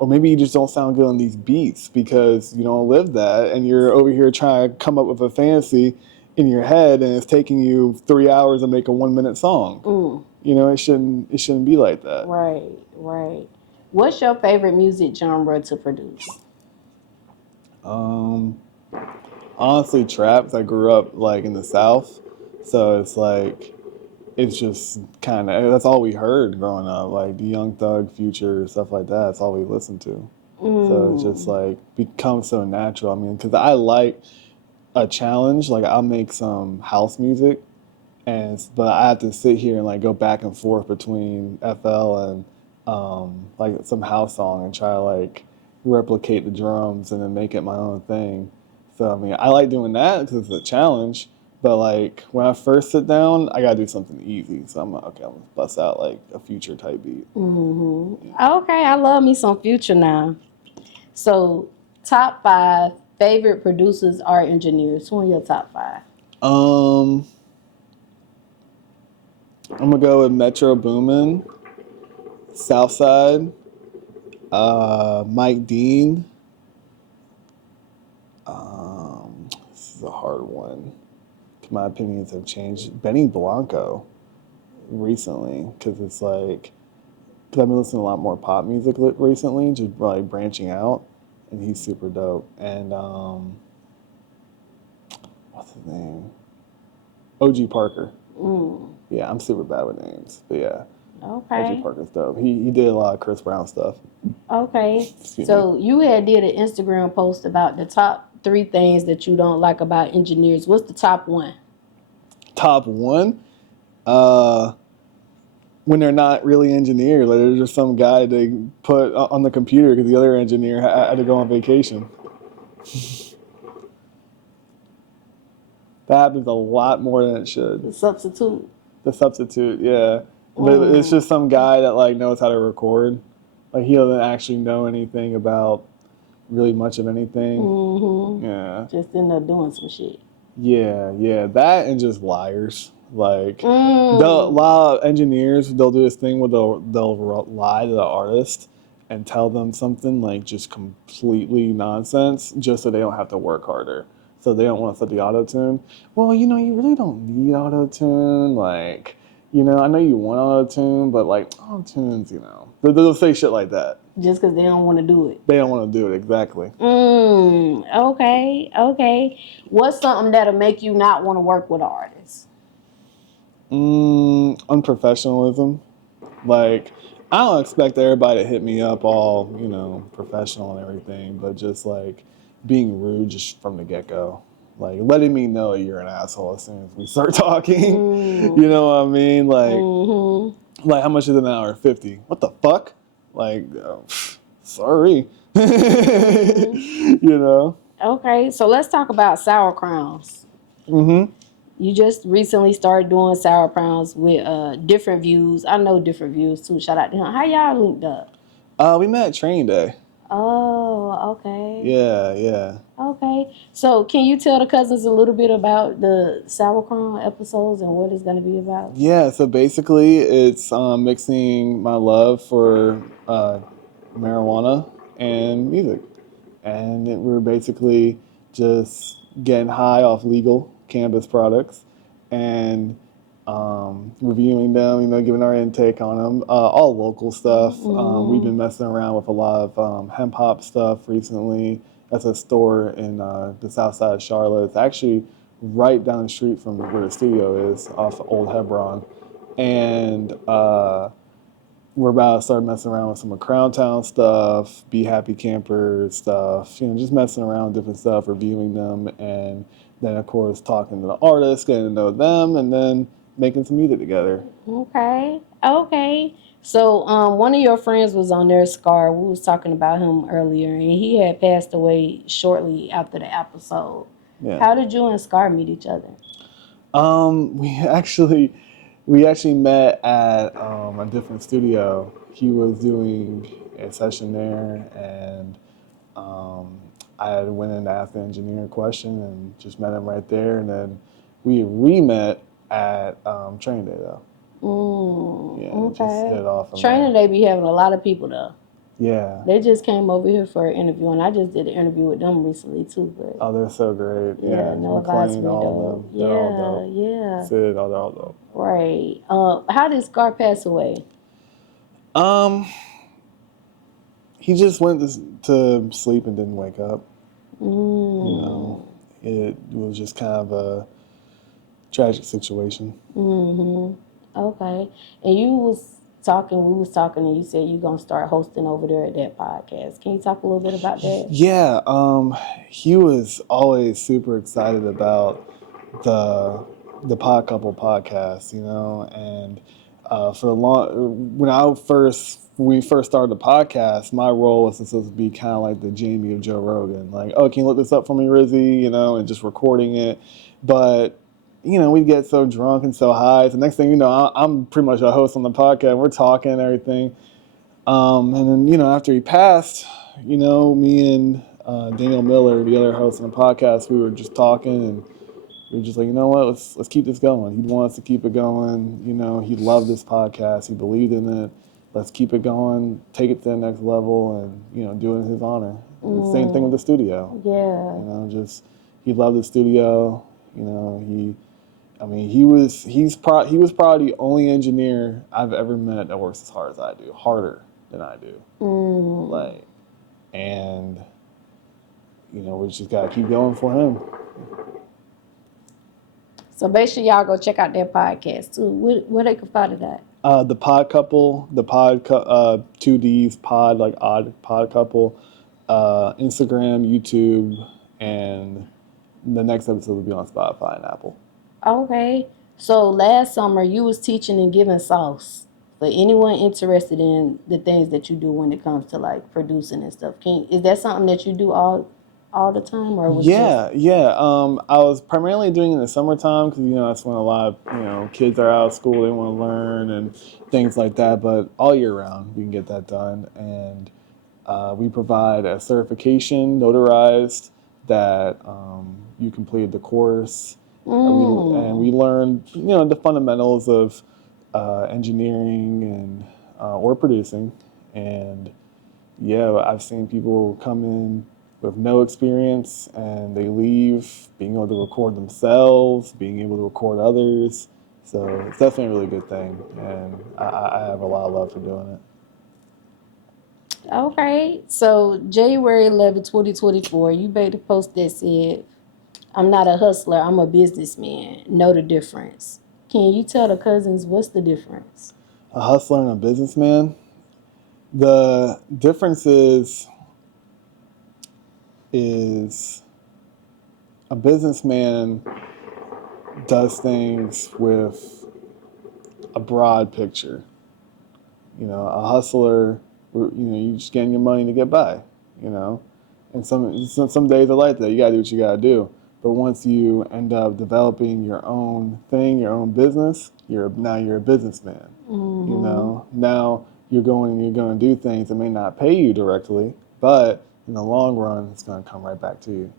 maybe you just don't sound good on these beats because you don't live that, and you're over here trying to come up with a fantasy in your head, and it's taking you 3 hours to make a 1 minute song. It shouldn't be like that. Right. What's your favorite music genre to produce? Honestly, trap. 'Cause I grew up like in the South, so it's like, it's just kind of, that's all we heard growing up, like the Young Thug, Future, stuff like that. That's all we listened to. So it's just like becomes so natural. I mean, because I like a challenge. Like, I'll make some house music, but I have to sit here and like go back and forth between FL and like some house song and try to like replicate the drums and then make it my own thing. So I mean, I like doing that because it's a challenge. But like when I first sit down, I gotta do something easy. So I'm like, okay, I'm gonna bust out like a Future type beat. Okay, I love me some Future now. So, top 5 favorite producers or engineers. Who are your top 5? I'm gonna go with Metro Boomin, Southside, Mike Dean. This is a hard one. My opinions have changed. Benny Blanco recently, because it's like, because I've been listening to a lot more pop music recently, just like branching out, and he's super dope. And what's his name? OG Parker. Yeah, I'm super bad with names, but yeah. Okay. OG Parker's dope. He did a lot of Chris Brown stuff. Okay. So you had did an Instagram post about the top 3 things that you don't like about engineers. What's the top 1? Top 1? When they're not really engineers, like they're just some guy they put on the computer because the other engineer had to go on vacation. That happens a lot more than it should. The substitute. The substitute, yeah. But it's just some guy that like knows how to record. Like, he doesn't actually know anything about really much of anything. Yeah. Just end up doing some shit. Yeah. That and just liars. Like, a lot of engineers, they'll do this thing where they'll lie to the artist and tell them something like just completely nonsense just so they don't have to work harder. So they don't want to set the auto-tune. Well, you really don't need auto-tune. Like, I know you want auto-tune, but like, auto-tunes, they'll say shit like that. Just because they don't want to do it. They don't want to do it, exactly. Okay. What's something that'll make you not want to work with artists? Unprofessionalism. Like, I don't expect everybody to hit me up all, professional and everything, but just like being rude just from the get-go. Like, letting me know you're an asshole as soon as we start talking. You know what I mean? Like, like, how much is an hour? 50. What the fuck? Like, sorry. Okay, so let's talk about sour crowns. You just recently started doing sour crowns with different views. I know different views too. Shout out to him. How y'all linked up? We met at Training Day. Oh, okay. Yeah. Okay. So can you tell the cousins a little bit about the sour crown episodes and what it's going to be about? Yeah, so basically it's mixing my love for marijuana and music. And we're basically just getting high off legal cannabis products and reviewing them, giving our intake on them. All local stuff. We've been messing around with a lot of hemp hop stuff recently. That's a store in the south side of Charlotte. It's actually right down the street from where the studio is, off Old Hebron. And we're about to start messing around with some of Crown Town stuff, Be Happy Camper stuff, just messing around with different stuff, reviewing them, and then, of course, talking to the artists, getting to know them, and then making some music together. Okay. So one of your friends was on there, Scarr. We was talking about him earlier, and he had passed away shortly after the episode. Yeah. How did you and Scarr meet each other? We actually met at a different studio. He was doing a session there, and I had went in to ask the engineer a question and just met him right there. And then we re-met at training day, though. Okay. Just hit it off. Training day be having a lot of people, though. Yeah. They just came over here for an interview, and I just did an interview with them recently, too. But oh, they're so great. Yeah, no advisory, all of them. They're all dope. Yeah. Sid, they're all dope. Right. How did Scarr pass away? He just went to sleep and didn't wake up. It was just kind of a tragic situation. Okay. And we was talking, and you said you're going to start hosting over there at that podcast. Can you talk a little bit about that? Yeah. He was always super excited about the Pod Couple podcast, and for the when we first started the podcast, my role was supposed to be kind of like the Jamie of Joe Rogan. Like, oh, can you look this up for me, Rizzy? And just recording it. But, we'd get so drunk and so high. So next thing you know, I'm pretty much a host on the podcast. We're talking and everything. And then, after he passed, me and Daniel Miller, the other host on the podcast, we were just talking, and we were just like, you know what, let's keep this going. He'd want us to keep it going. He loved this podcast. He believed in it. Let's keep it going, take it to the next level, and, do it in his honor. Same thing with the studio. Yeah. He loved the studio. He was probably the only engineer I've ever met that works as hard as I do, harder than I do. We just gotta keep going for him. So make sure y'all go check out that podcast too. Where they can find it at? The Pod Couple, 2Ds pod, like odd Pod Couple, Instagram, YouTube, and the next episode will be on Spotify and Apple. Okay. So last summer you was teaching and giving sauce for anyone interested in the things that you do when it comes to like producing and stuff. Is that something that you do all the time, or was yeah. I was primarily doing it in the summertime because that's when a lot of kids are out of school, they want to learn and things like that. But all year round we can get that done, and we provide a certification notarized that you completed the course, and we learned the fundamentals of engineering and or producing, and I've seen people come in with no experience, and they leave being able to record themselves, being able to record others. So it's definitely a really good thing, and I have a lot of love for doing it. Okay, so January 11, 2024, you made a post that said, "I'm not a hustler, I'm a businessman. Know the difference." Can you tell the cousins what's the difference? A hustler and a businessman? The difference is a businessman does things with a broad picture. A hustler, you just getting your money to get by, and some days are like that. You gotta do what you gotta do. But once you end up developing your own thing, your own business, now you're a businessman. Now you're going to do things that may not pay you directly, but in the long run, it's going to come right back to you.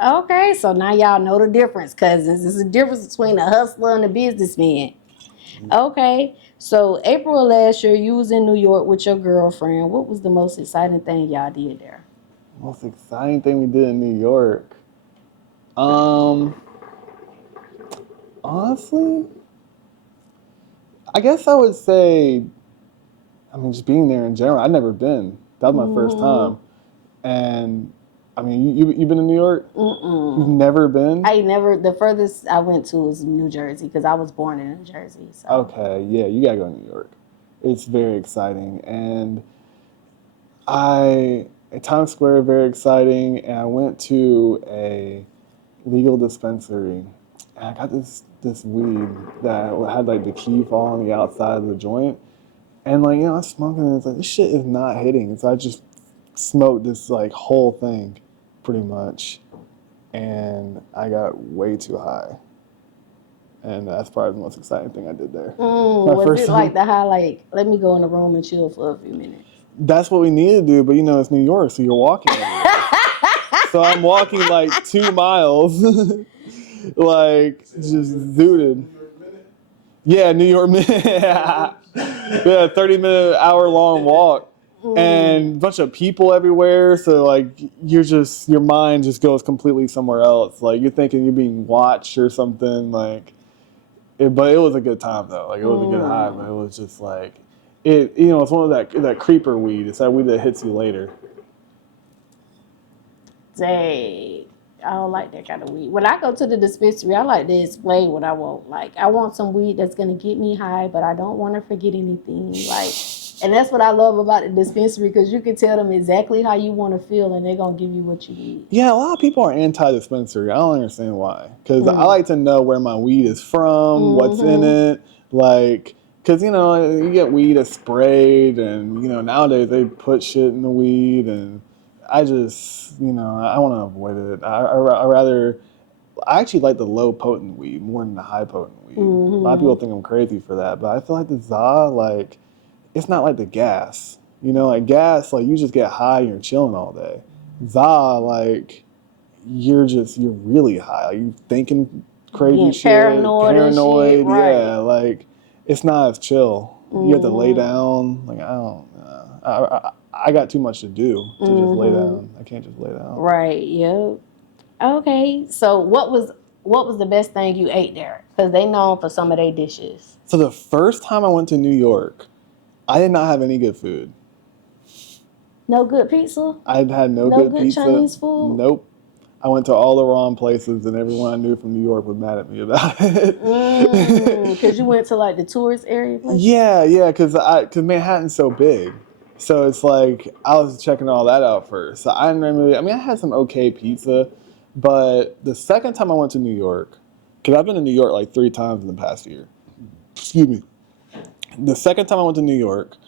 Okay, so now y'all know the difference, cousins. There's a difference between a hustler and a businessman. Okay, so April last year, you was in New York with your girlfriend. What was the most exciting thing y'all did there? Most exciting thing we did in New York? Honestly, I guess I would say, I mean, just being there in general. I've never been. That was my first time. And, I mean, you've been to New York? You've never been? The furthest I went to was New Jersey because I was born in New Jersey. So. Okay, yeah, you gotta go to New York. It's very exciting. And Times Square, very exciting. And I went to a legal dispensary. And I got this weed that had like the key fall on the outside of the joint. And like, I'm smoking and it's like, this shit is not hitting. So I just smoked this like whole thing pretty much. And I got way too high. And that's probably the most exciting thing I did there. Was it like the high, like, let me go in the room and chill for a few minutes? That's what we need to do, but it's New York, so you're walking everywhere. So I'm walking like 2 miles, like just zooted. Yeah, New York minute. Yeah, 30-minute, hour-long walk. And a bunch of people everywhere, so like your mind just goes completely somewhere else. Like you're thinking you're being watched or something. Like, but it was a good time though. Like it was a good high, but it was just like it. It's one of that creeper weed. It's that weed that hits you later. Dang. I don't like that kind of weed. When I go to the dispensary, I like to explain what I want. Like, I want some weed that's going to get me high, but I don't want to forget anything. Like, and that's what I love about the dispensary, because you can tell them exactly how you want to feel, and they're going to give you what you need. Yeah, a lot of people are anti-dispensary. I don't understand why. Because I like to know where my weed is from, what's in it. Like, because, you get weed that's sprayed, and, nowadays they put shit in the weed, and I just, I want to avoid it. I actually like the low potent weed more than the high potent weed. A lot of people think I'm crazy for that, but I feel like the ZA, like, it's not like the gas. Like gas, like you just get high and you're chilling all day. ZA, like, you're really high. Like, you're thinking crazy shit. Paranoid, shit, right. Yeah, like, it's not as chill. You have to lay down. Like, I don't know. I got too much to do to just lay down. I can't just lay down. Right. Yep. Okay. So what was the best thing you ate there? Because they known for some of their dishes. So the first time I went to New York, I did not have any good food. No good pizza? I had no good pizza. No good Chinese food? Nope. I went to all the wrong places, and everyone I knew from New York was mad at me about it. Because you went to like the tourist area places? Yeah, because Manhattan's so big. So it's like, I was checking all that out first. So I had some okay pizza, but the second time I went to New York, because I've been to New York like 3 times in the past year. Excuse me. The second time I went to New York,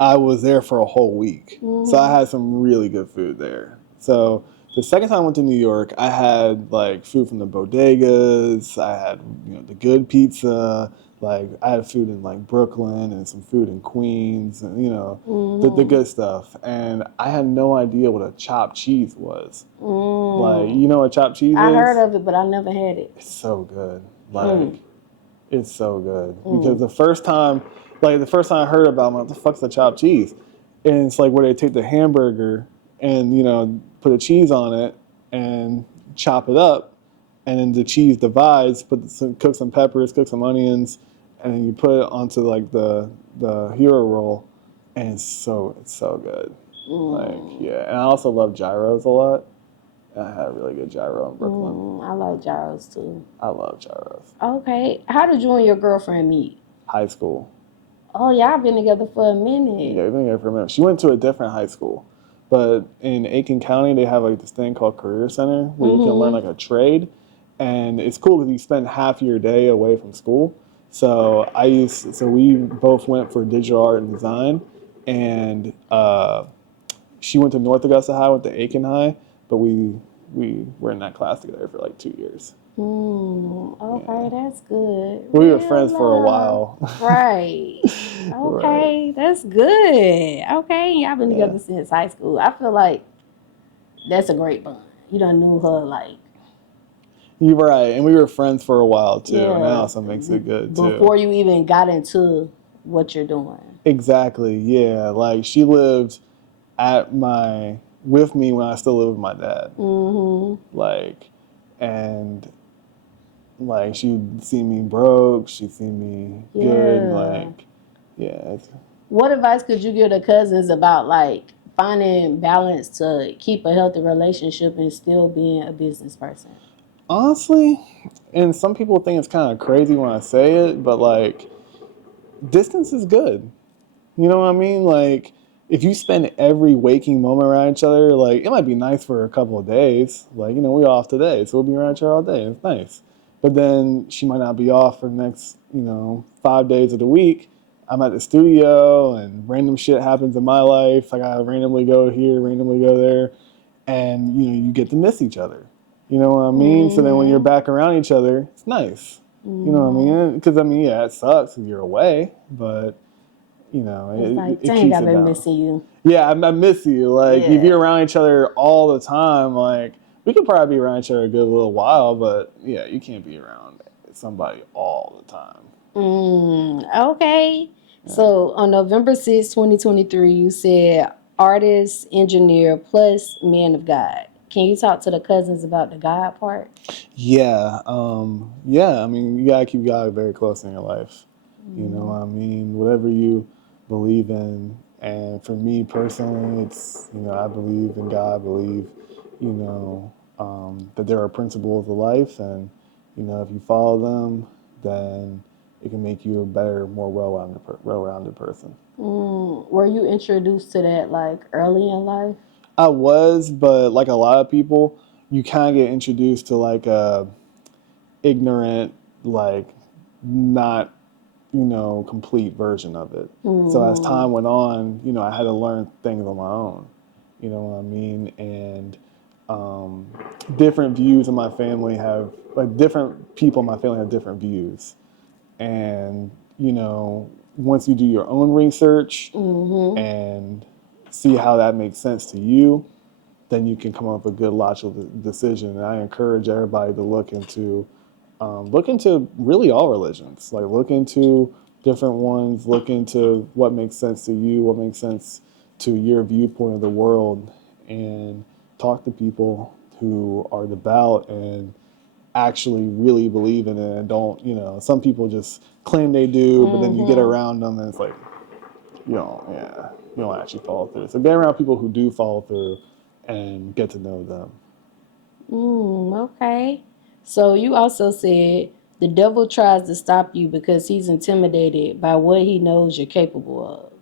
I was there for a whole week. So I had some really good food there. So the second time I went to New York, I had like food from the bodegas. I had the good pizza. Like I had food in like Brooklyn and some food in Queens, and the good stuff. And I had no idea what a chopped cheese was. Like, you know what chopped cheese is? I heard of it, but I never had it. It's so good. Like it's so good. Because the first time I heard about it, I'm like, what the fuck's a chopped cheese? And it's like where they take the hamburger and put a cheese on it and chop it up, and then the cheese divides. Cook some peppers, cook some onions, and then you put it onto like the hero roll, and it's so good. Like, yeah, and I also love gyros a lot. And I had a really good gyro in Brooklyn. I like gyros too. I love gyros. Okay, how did you and your girlfriend meet? High school. Oh, y'all been together for a minute. Yeah, we've been together for a minute. She went to a different high school. But in Aiken County, they have like this thing called Career Center where you can learn like a trade. And it's cool because you spend half your day away from school. So we both went for digital art and design. And she went to North Augusta High, went to Aiken High. But we were in that class together for like 2 years. Okay, that's good. We were friends for a while. Right. Okay, right. That's good. Okay, y'all been together since high school. I feel like that's a great bond. You done knew her like. You're right, and we were friends for a while too. Yeah. Now, so it makes it good too. Before you even got into what you're doing. Exactly. Yeah, like she lived with me when I still lived with my dad. Like, and Like she'd see me broke, she'd see me good, like yeah. What advice could you give to cousins about like finding balance to keep a healthy relationship and still being a business person? Honestly, and some people think it's kind of crazy when I say it, but like distance is good. You know what I mean? Like if you spend every waking moment around each other, like it might be nice for a couple of days. Like, you know, we're off today, so we'll be around each other all day. It's nice. But then she might not be off for the next, 5 days of the week. I'm at the studio and random shit happens in my life. I gotta randomly go here, randomly go there. And, you get to miss each other. You know what I mean? So then when you're back around each other, it's nice. You know what I mean? Because, yeah, it sucks if you're away, but It's like, it dang, keeps I've it been balanced. missing you. Yeah, I miss you. Like if you're around each other all the time, like we could probably be around each other a good little while, but yeah, you can't be around somebody all the time. Okay. So on November 6, 2023, you said artist, engineer, plus man of God. Can you talk to the cousins about the God part? Yeah, yeah. I mean, you gotta keep God very close in your life. You know what I mean? Whatever you believe in, and for me personally, it's I believe in God. I believe, that there are principles of life, and if you follow them, then it can make you a better, more well-rounded person. Were you introduced to that like early in life? I was, but like a lot of people, you kind of get introduced to like a ignorant, like not complete version of it. So as time went on, I had to learn things on my own. You know what I mean? And different views in my family have like different people in my family have different views. And once you do your own research and see how that makes sense to you, then you can come up with a good logical decision. And I encourage everybody to look into really all religions. Like look into different ones. Look into what makes sense to you, what makes sense to your viewpoint of the world, and talk to people who are devout and actually really believe in it and don't. Some people just claim they do, but then you get around them and it's like you don't actually follow through. So get around people who do follow through and get to know them. Okay. So you also said the devil tries to stop you because he's intimidated by what he knows you're capable of.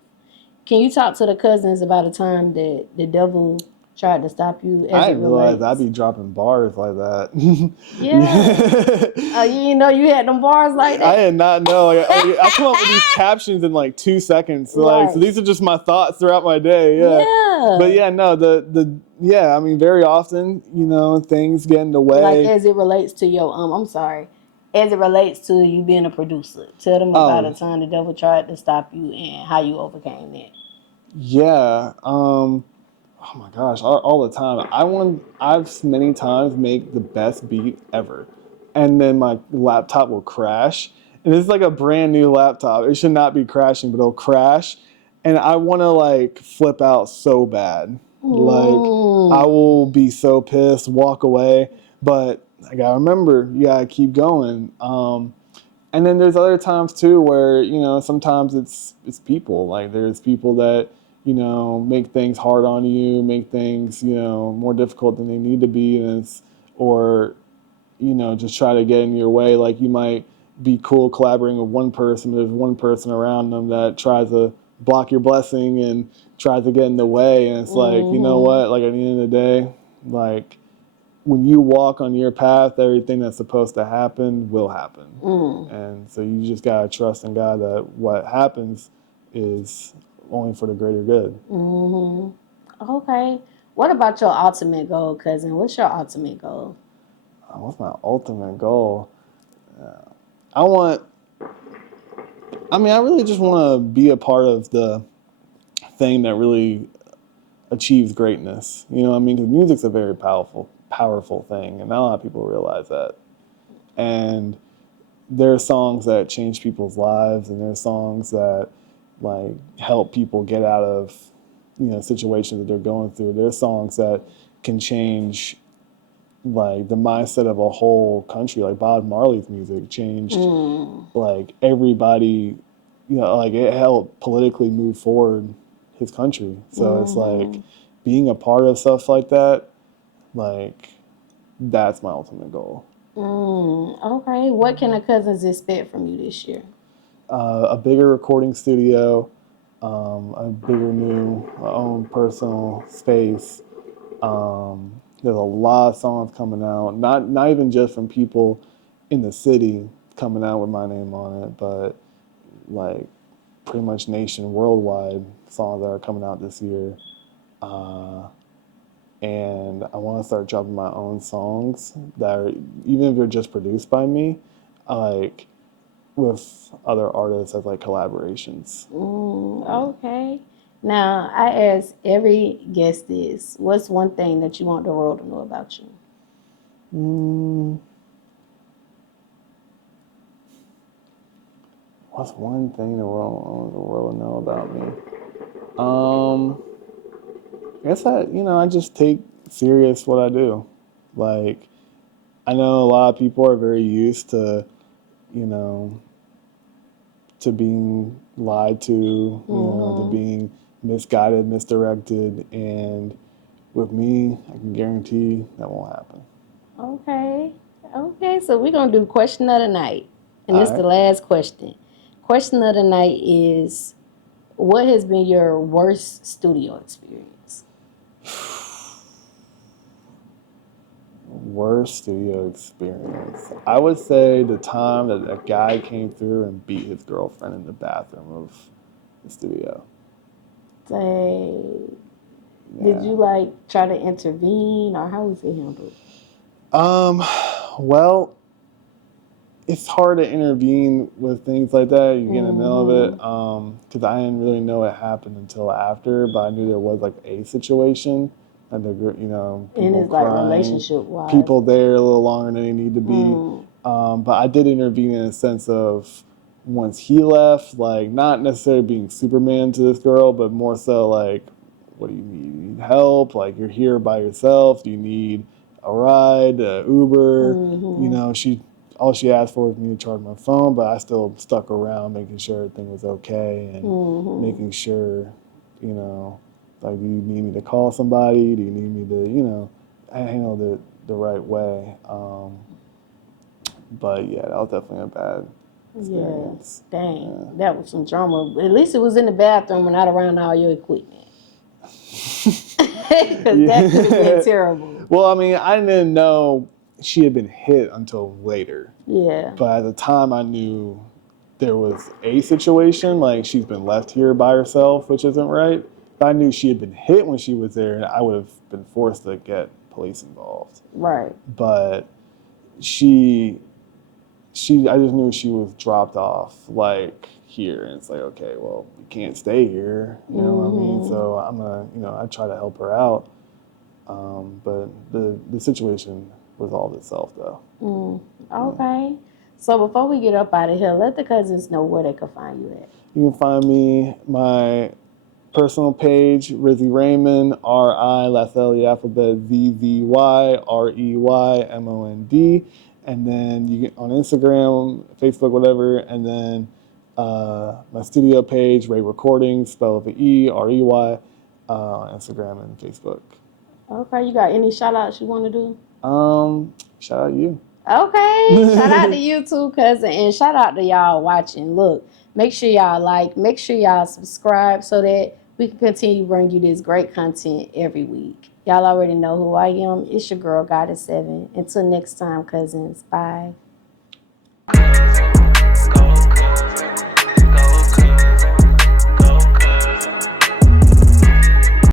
Can you talk to the cousins about a time that the devil tried to stop you as I it didn't realize I'd relates? be dropping bars like that. Yeah. You didn't know you had them bars like I that? did not know. I come up with these captions in like 2 seconds. So Right. these are just my thoughts throughout my day. Yeah. But Yeah. yeah, no, I mean, very often, things get in the Like way. as it relates to your I'm sorry. As it relates to you being a producer. Tell them about a Oh, time the devil tried to stop you and how you overcame that. yeah. Oh my gosh, all the time. I've many times made the best beat ever, and then my laptop will crash. And it's like a brand new laptop. It should not be crashing, but it'll crash, and I want to like flip out so bad. Like I will be so pissed, walk away. But I gotta remember, you gotta keep going. And then there's other times too where sometimes it's people. Like there's people that make things hard on you, make things more difficult than they need to be, and or just try to get in your way. Like you might be cool collaborating with one person, there's one person around them that tries to block your blessing and tries to get in the way, and it's like, you know what, like at the end of the day, like when you walk on your path, everything that's supposed to happen will happen. And so you just got to trust in God that what happens is only for the greater good. Okay. What about your ultimate goal, cousin? What's your ultimate goal? What's my ultimate goal? I want, I really just want to be a part of the thing that really achieves greatness. You know what I mean? Because music's a very powerful thing, and not a lot of people realize that. And there are songs that change people's lives, and there are songs that like help people get out of situations that they're going through. There are songs that can change like the mindset of a whole country. Like Bob Marley's music changed like everybody, you know, like it helped politically move forward his country. So it's like being a part of stuff like that, like that's my ultimate goal. Okay. What can the Cousins expect from you this year? A bigger recording studio, a bigger new own personal space. There's a lot of songs coming out, not even just from people in the city coming out with my name on it, but like pretty much worldwide songs that are coming out this year. And I want to start dropping my own songs that are, even if they're just produced by me, like with other artists as like collaborations. Okay. Now, I ask every guest this. What's one thing that you want the world to know about you? What's one thing the world will know about me? I guess I just take serious what I do. Like, I know a lot of people are very used to, to being lied to, to being misguided, misdirected, and with me, I can guarantee that won't happen. Okay, so we're going to do question of the night. And this is the last question. Question of the night is, what has been your worst studio experience? Worst studio experience. I would say the time that a guy came through and beat his girlfriend in the bathroom of the studio. Dang. Yeah. Did you try to intervene, or how was it handled? Well, it's hard to intervene with things like that. You get in the middle of it, because I didn't really know it happened until after, but I knew there was like a situation, and people and it's crying, relationship-wise, people there a little longer than they need to be. But I did intervene in a sense of once he left, like not necessarily being Superman to this girl, but more so like, what do you need? You need help? Like you're here by yourself? Do you need a ride, Uber? All she asked for was me to charge my phone, but I still stuck around making sure everything was okay and making sure, like, do you need me to call somebody? Do you need me to, I handled it the right way. But yeah, that was definitely a bad experience. Yeah, dang, that was some drama. At least it was in the bathroom and not around all your equipment. Because that could have been terrible. Well, I mean, I didn't know she had been hit until later. Yeah. But at the time, I knew there was a situation, like she's been left here by herself, which isn't right. But I knew she had been hit when she was there, and I would have been forced to get police involved. Right. But I just knew she was dropped off, like, here. And it's like, okay, well, you can't stay here. You know what I mean? So I'm going to, I try to help her out. But the situation resolved itself, though. Okay. So before we get up out of here, let the cousins know where they can find you at. You can find me, my personal page, Rizzy Raymond, R-I, last letter of the alphabet, Z-Z-Y, R-E-Y-M-O-N-D. And then you get on Instagram, Facebook, whatever. And then my studio page, Ray Recording, spelled with an E, R-E-Y, on Instagram and Facebook. Okay. You got any shout outs you want to do? Shout out you. Okay. Shout out to you too, cousin. And shout out to y'all watching. Look, make sure y'all make sure y'all subscribe so that we can continue to bring you this great content every week. Y'all already know who I am. It's your girl, Goddess 7. Until next time, cousins. Bye.